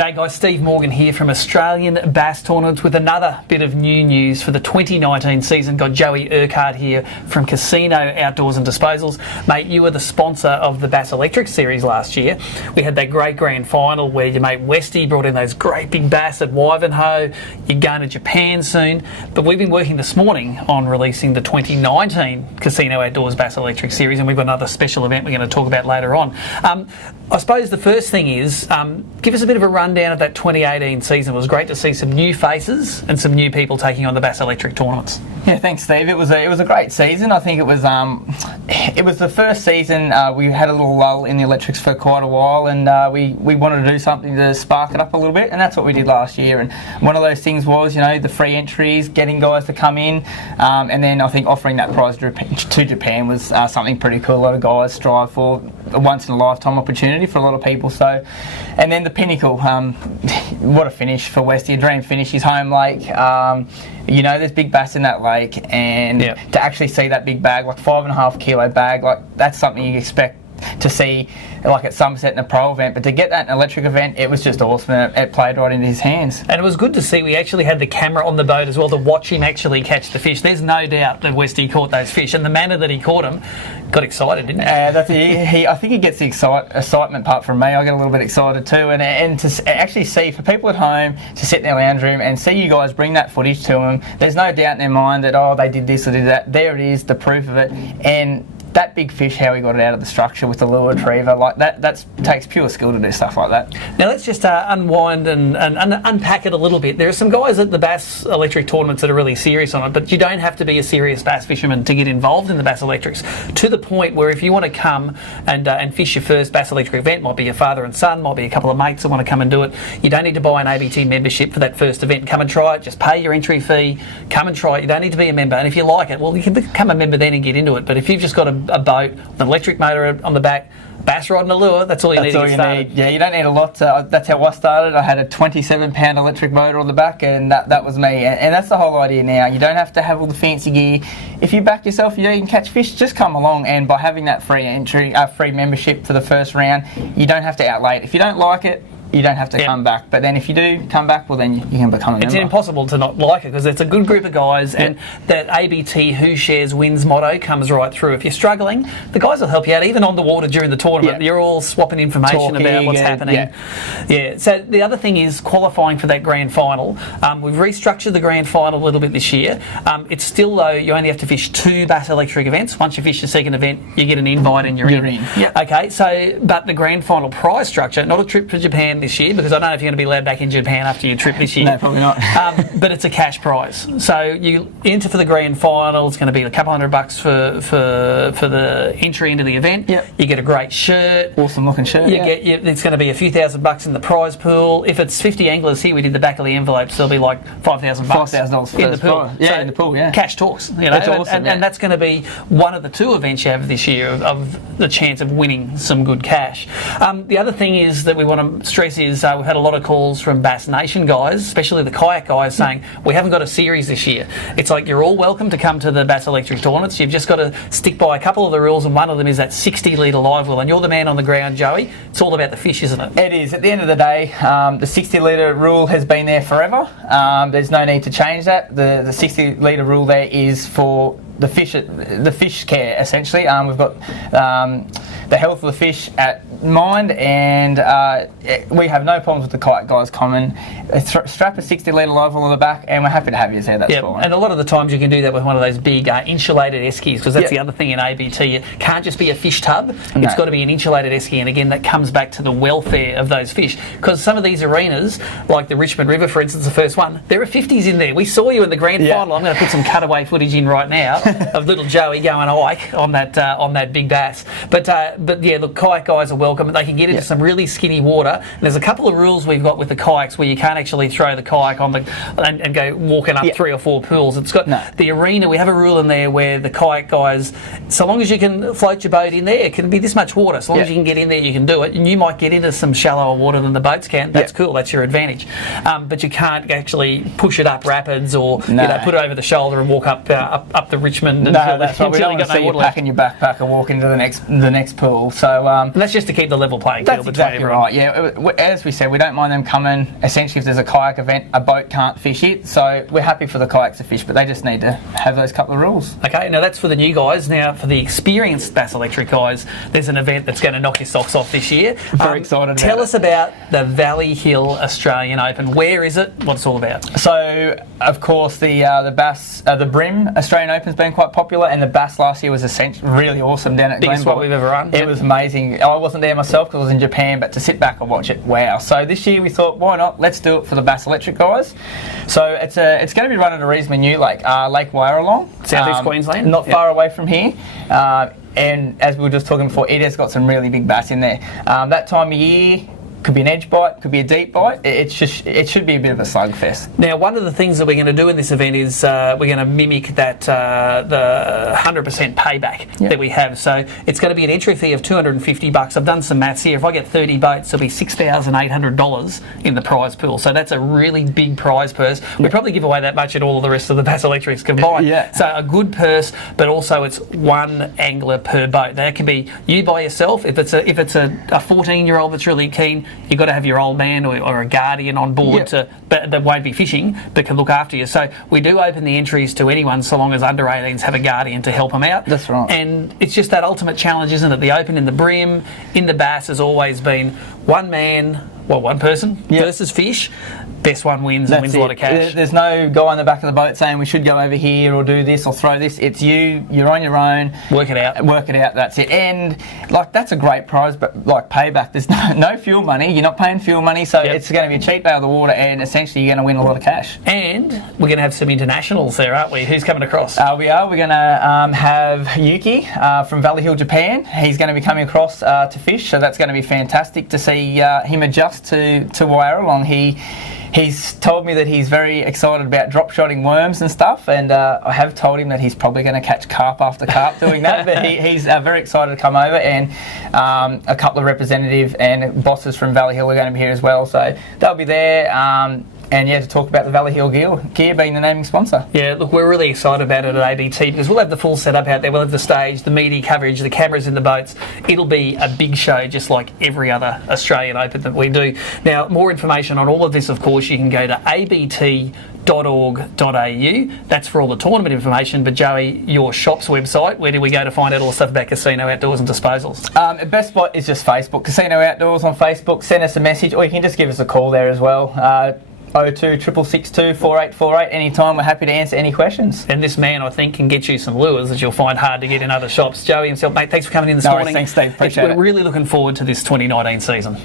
G'day guys, Steve Morgan here from Australian Bass Tournaments with another bit of new news for the 2019 season. Got Joey Urquhart here from Casino Outdoors and Disposals. Mate, you were the sponsor of the Bass Electric Series last year. We had that great grand final where your mate Westy brought in those great big bass at Wyaralong. You're going to Japan soon. But we've been working this morning on releasing the 2019 Casino Outdoors Bass Electric Series, and we've got another special event we're going to talk about later on. I suppose the first thing is, give us a bit of a rundown of that 2018 season. It was great to see some new faces and some new people taking on the Bass Electric tournaments. Yeah, thanks, Steve. It was a great season. I think it was the first season. We had a little lull in the electrics for quite a while, and we wanted to do something to spark it up a little bit, and that's what we did last year. And one of those things was, the free entries, getting guys to come in, and then I think offering that prize to Japan was something pretty cool. A lot of guys strive for a once in a lifetime opportunity for a lot of people. So, and then the pinnacle, what a finish for Westy, a dream finish. His home lake. There's big bass in that lake, and to actually see that big bag, like 5.5 kilo bag, like that's something you expect to see like at Somerset in a pro event, but to get that in an electric event, it was just awesome. It played right into his hands. And it was good to see we actually had the camera on the boat as well to watch him actually catch the fish. There's no doubt that Westy caught those fish, and the manner that he caught them got excited, didn't he? I think he gets the excitement part from me. I get a little bit excited too, and to actually see, for people at home to sit in their lounge room and see you guys bring that footage to them, there's no doubt in their mind that, they did this or did that. There it is, the proof of it. And that big fish, how he got it out of the structure with the lure retriever, like that takes pure skill to do stuff like that. Now let's just unwind and unpack it a little bit. There are some guys at the Bass Electric tournaments that are really serious on it, but you don't have to be a serious bass fisherman to get involved in the Bass Electrics, to the point where if you want to come and fish your first Bass Electric event, might be your father and son, might be a couple of mates that want to come and do it, you don't need to buy an ABT membership for that first event. Come and try it, just pay your entry fee, come and try it. You don't need to be a member, and if you like it, well, you can become a member then and get into it. But if you've just got a boat with an electric motor on the back, bass rod and a lure, that's all you need to get started. Yeah, you don't need a lot. That's how I started. I had a 27-pound electric motor on the back, and that was me. And that's the whole idea now. You don't have to have all the fancy gear. If you back yourself, you can catch fish, just come along. And by having that free membership for the first round, you don't have to outlay it. If you don't like it, you don't have to come back. But then if you do come back, well, then you can become a member. It's impossible to not like it, because it's a good group of guys, and that ABT Who Shares Wins motto comes right through. If you're struggling, the guys will help you out, even on the water during the tournament. You're all swapping information about what's happening. So the other thing is qualifying for that grand final. We've restructured the grand final a little bit this year. It's still, though, you only have to fish 2 Bass Electric events. Once you fish the second event, you get an invite and you're in. Okay, so, but the grand final prize structure, not a trip to Japan this year, because I don't know if you're going to be allowed back in Japan after your trip this year. No, probably not. But it's a cash prize. So you enter for the grand final. It's going to be a couple $100 for the entry into the event. You get a great shirt. Awesome looking shirt. It's going to be a few $1,000 in the prize pool. If it's 50 anglers here, we did the back of the envelope, so it'll be like $5,000 $5,000 in the pool. In the pool, Cash talks. That's awesome, and that's going to be one of the 2 events you have this year of the chance of winning some good cash. The other thing is that we want to stress is we've had a lot of calls from Bass Nation guys, especially the kayak guys, saying we haven't got a series this year. It's like you're all welcome to come to the Bass Electric tournaments. You've just got to stick by a couple of the rules, and one of them is that 60-litre live well. And you're the man on the ground, Joey. It's all about the fish, isn't it? It is. At the end of the day, the 60-litre rule has been there forever. There's no need to change that. The 60-litre rule there is for the fish care, essentially. We've got the health of the fish at mind, and we have no problems with the kayak guys coming. Strap a 60-litre live well on the back, and we're happy to have you there. That's fine. And a lot of the times you can do that with one of those big insulated eskies, because that's the other thing in ABT. It can't just be a fish tub. It's got to be an insulated esky, and again, that comes back to the welfare of those fish. Because some of these arenas, like the Richmond River, for instance, the first one, there are 50s in there. We saw you in the grand final. I'm going to put some cutaway footage in right now of little Joey going Ike on that big bass. But yeah, look, kayak guys are welcome. They can get into some really skinny water. And there's a couple of rules we've got with the kayaks where you can't actually throw the kayak on and go walking up 3 or 4 pools. It's got the arena. We have a rule in there where the kayak guys, so long as you can float your boat in there, it can be this much water. So long as you can get in there, you can do it. And you might get into some shallower water than the boats can. That's cool. That's your advantage. But you can't actually push it up rapids or put it over the shoulder and walk up the Richmond. No, that's right. We don't want to see you packing your backpack and walk into the next pool. So that's just to keep the level playing That's field between exactly everyone. right. Yeah, as we said, we don't mind them coming. Essentially, if there's a kayak event, a boat can't fish it, so we're happy for the kayaks to fish, but they just need to have those couple of rules. Okay, now that's for the new guys. Now for the experienced Bass Electric guys, there's an event that's going to knock your socks off this year. Very excited about Tell it. us about the Valleyhill Australian Open. Where is it? What it's all about? So, of course, the Brim Australian Open's been quite popular, and the Bass last year was really awesome down at Biggest Glenboy. one we've ever run. It was amazing. I wasn't there myself because I was in Japan, but to sit back and watch it, wow. So this year we thought, why not? Let's do it for the Bass Electric guys. So it's going to be run at a reasonably new lake Wyaralong. Southeast Queensland. Not far away from here. And as we were just talking before, it has got some really big bass in there. That time of year, could be an edge bite, could be a deep bite. It should be a bit of a slugfest. Now, one of the things that we're going to do in this event is we're going to mimic that the 100% payback that we have. So it's going to be an entry fee of $250. I've done some maths here. If I get 30 boats, it'll be $6,800 in the prize pool. So that's a really big prize purse. We probably give away that much at all of the rest of the Bass Electrics combined. Yeah. So a good purse, but also it's one angler per boat. That can be you by yourself. If it's a 14-year-old that's really keen, you've got to have your old man or a guardian on board that won't be fishing but can look after you. So we do open the entries to anyone so long as under 18s have a guardian to help them out. That's right. And it's just that ultimate challenge, isn't it? The Open in the Brim, in the Bass has always been one person versus fish. Best one wins and wins a lot of cash. There's no guy on the back of the boat saying we should go over here or do this or throw this. It's you're on your own. Work it out, that's it. And that's a great prize, but payback, there's no fuel money. You're not paying fuel money, so it's going to be a cheap out of the water, and essentially you're going to win a lot of cash. And we're going to have some internationals there, aren't we? Who's coming across? We are. We're going to have Yuki from Valleyhill, Japan. He's going to be coming across to fish, so that's going to be fantastic to see him adjust to Wyaralong. He's told me that he's very excited about drop shotting worms and stuff, and I have told him that he's probably going to catch carp after carp doing that, but he's very excited to come over, and a couple of representative and bosses from Valleyhill are going to be here as well, so they'll be there. And to talk about the Valleyhill gear being the naming sponsor. Yeah, look, we're really excited about it at ABT because we'll have the full setup out there. We'll have the stage, the media coverage, the cameras in the boats. It'll be a big show just like every other Australian Open that we do. Now, more information on all of this, of course, you can go to abt.org.au. That's for all the tournament information. But Joey, your shop's website, where do we go to find out all the stuff about casino outdoors and disposals? Best spot is just Facebook. Casino Outdoors on Facebook. Send us a message, or you can just give us a call there as well. 02 662 4848 anytime. We're happy to answer any questions. And this man, I think, can get you some lures that you'll find hard to get in other shops. Joey himself, mate, thanks for coming in this morning. Thanks, Steve. Appreciate it. We're really looking forward to this 2019 season.